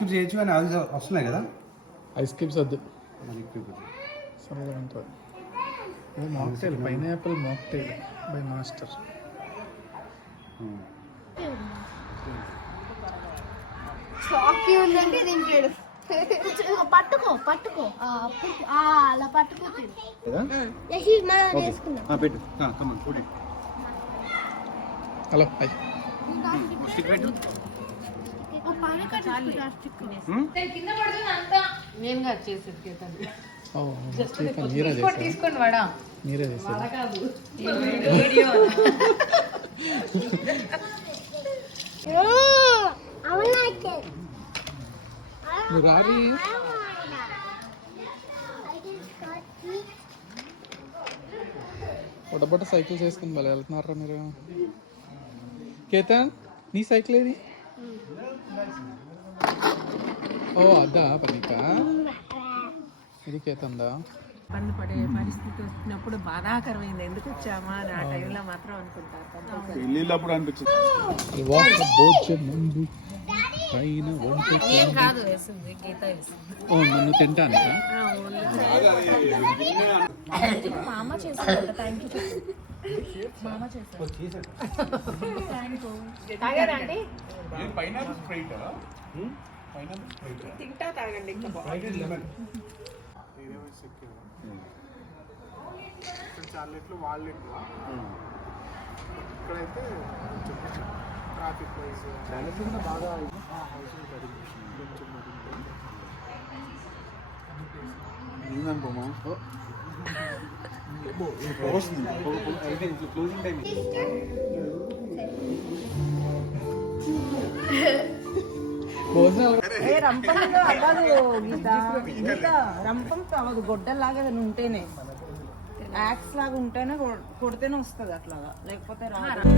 Cubes చేయొచ్చు కానీ అది వస్తున్నాయి కదా. ఐస్ క్యూబ్స్ వద్దు, సరదా ఉంటుంది. ఇది mocktail, pineapple mocktail by master. పట్టుకో పట్టుకో అలా పట్టుకోతుంది. హలో తీసుకోండి వాడా, మీరే చేస్తారు. రావి పొడబొట్ట సైకిల్స్ వేసుకుని వాళ్ళు వెళ్తున్నారా మీరు? కేతన్ నీ సైకిల్ ఏది? ఓ అద్దా పనిక, ఇది కేతందా? ఇబ్బంది పడే పరిస్థితి వచ్చినప్పుడు బాధాకరమైంది, ఎందుకు వచ్చామా అని ఆ టైంలో మాత్రం అనుకుంటారు. వెళ్ళినప్పుడు అనిపించింది ఏం కాదు వేసింది, గీత వేసింది. ఓ నన్ను తింటాను. మా అమ్మ చేశారు. Thank you. మా అమ్మ చేశారు. తాగారా అండి? తింటా తాగండి. చార్లెట్లు వాల్లెట్ ఇక్కడైతే ట్రాఫిక్ వైజ్ బాగా క్లోజింగ్ టైం. రంపంలో అవ్వదు గీత, గీత రంపం అవ్వదు, గొడ్డల్లాగా ఉంటేనే, యాక్స్ లాగా ఉంటేనే కొడితేనే వస్తుంది, అట్లాగా లేకపోతే రాదు.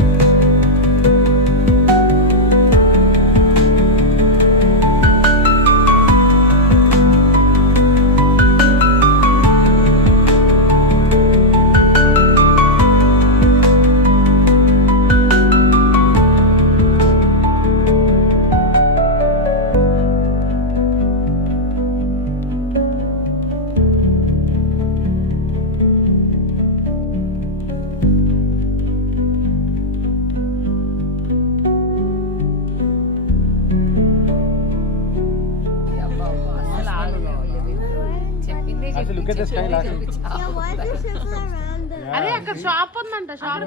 అరే అక్కడ షాప్ ఉందంట, షాప్